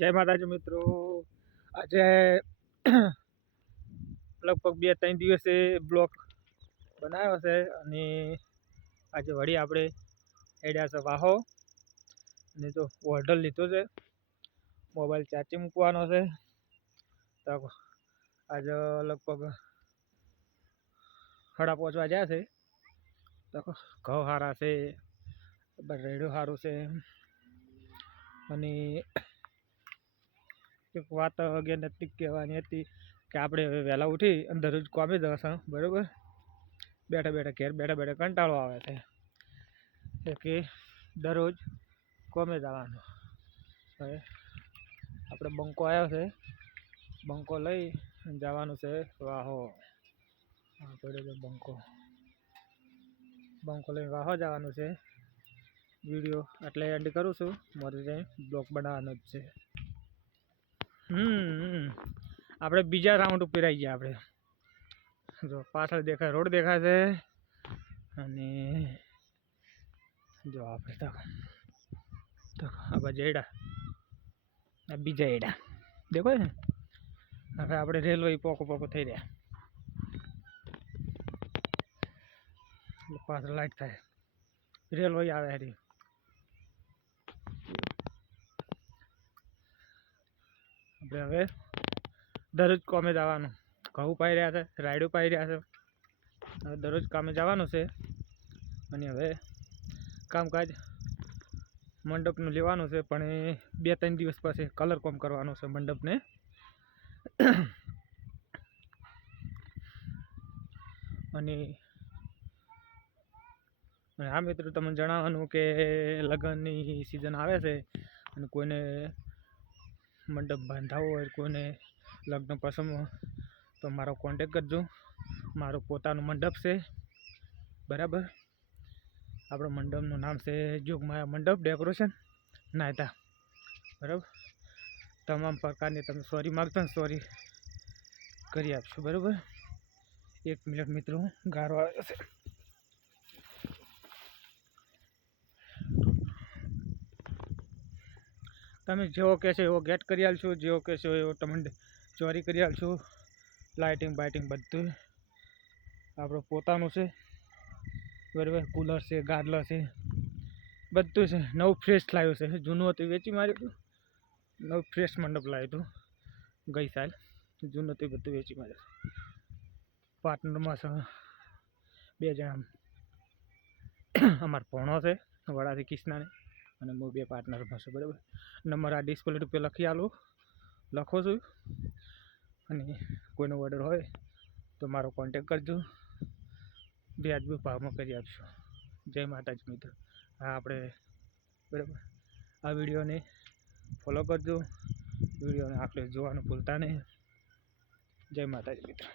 જય માતાજી મિત્રો. આજે લગભગ બે ત્રણ દિવસે બ્લોક બનાવ્યો છે અને આજે વળી આપણે હેડ્યા છે વાહો. અને જો ઓર્ડર લીધો છે મોબાઈલ ચાર્જિંગ મૂકવાનો છે. તો આજે લગભગ ખડા પહોંચવા જ્યાં છે. તો ઘઉં સારા છે રેડું સારું છે. અને એક વાત અગે નથી કહેવાની હતી કે આપણે હવે વહેલા ઉઠી અને દરરોજ કોમે જશે બરાબર? બેઠા બેઠા ઘેર બેઠા બેઠા કંટાળો આવે છે. એટલે કે દરરોજ કોમે જવાનું. હવે આપણે બંકો આવ્યો છે. બંકો લઈ જવાનું છે વાહો. પડ્યો બંકો. બંકો લઈને વાહો જવાનું છે. વીડિયો એટલે એન્ડ કરું છું. મારે ત્યાં બ્લોગ બનાવવાનો જ છે. હમ આપણે બીજા રાઉન્ડ ઉપર આવી ગયા આપણે. જો પાછળ દેખાય, રોડ દેખાય છે અને જો આપણે તો તો આ બાજુ એડા આ બીજા એડા દેખો ને? હવે આપણે રેલવે પોકો પોકો થઈ રહ્યા. પાછળ લાઈટ થાય. રેલવે આવે હરી. આપણે હવે દરરોજ કોમે જવાનું. ઘઉં પાઈ રહ્યા છે, રાયડું પાઈ રહ્યા છે. હવે દરરોજ કામે જવાનું છે. અને હવે કામકાજ મંડપનું લેવાનું છે, પણ એ બે ત્રણ દિવસ પછી કલર કોમ કરવાનું છે મંડપને. અને હા મિત્રો, તમને જણાવવાનું કે લગ્નની સિઝન આવે છે અને કોઈને મંડપ બાંધાવો હોય કોઈને લગ્ન પ્રસંગ હોય તો મારો કોન્ટેક કરજો. મારું પોતાનું મંડપ છે. બરાબર? આપણો મંડપનું નામ છે જોગમાયા મંડપ ડેકોરેશન નાયતા. બરાબર? તમામ પ્રકારની તમે સોરી માગતા ને સોરી કરી આપશું. બરાબર? એક મિનિટ મિત્રો ગારો આવ્યો છે. તમે જેવો કહેશો એવો ગેટ કરી આલશું, જેવો કહેશો એવો તમને ચોરી કરી આલશું. લાઇટિંગ બાઇટિંગ બધું. આપણું પોતાનું છે. બરાબર? કુલર છે, ગાદલા છે. બધું છે. નવું ફ્રેશ લાવ્યું છે. જૂનું હતું, વેચી માર્યું હતું. નવું ફ્રેશ મંડપ લાવ્યું હતું. ગઈ સાલ. જૂનું હતું, બધું વેચી માર્યું પાર્ટનરમાં છે. બે જણા. અમારો ભણો છે. વડાથી કિષ્નાને અને હું બે પાર્ટનરમાં છું બરાબર? નંબર આ ડિસ્પ્લે ઉપર લખી આલું લખો છું. અને કોઈનો ઓર્ડર હોય તો મારો કોન્ટેક કરજો. વ્યાજબી ભાવમાં કરી આપશું. જય માતાજી મિત્રો. હા, આપણે, બરાબર? આ વિડીયોને ફોલો કરજો. વિડીયોને આખરે જોવાનું ભૂલતા નહીં. જય માતાજી મિત્રો.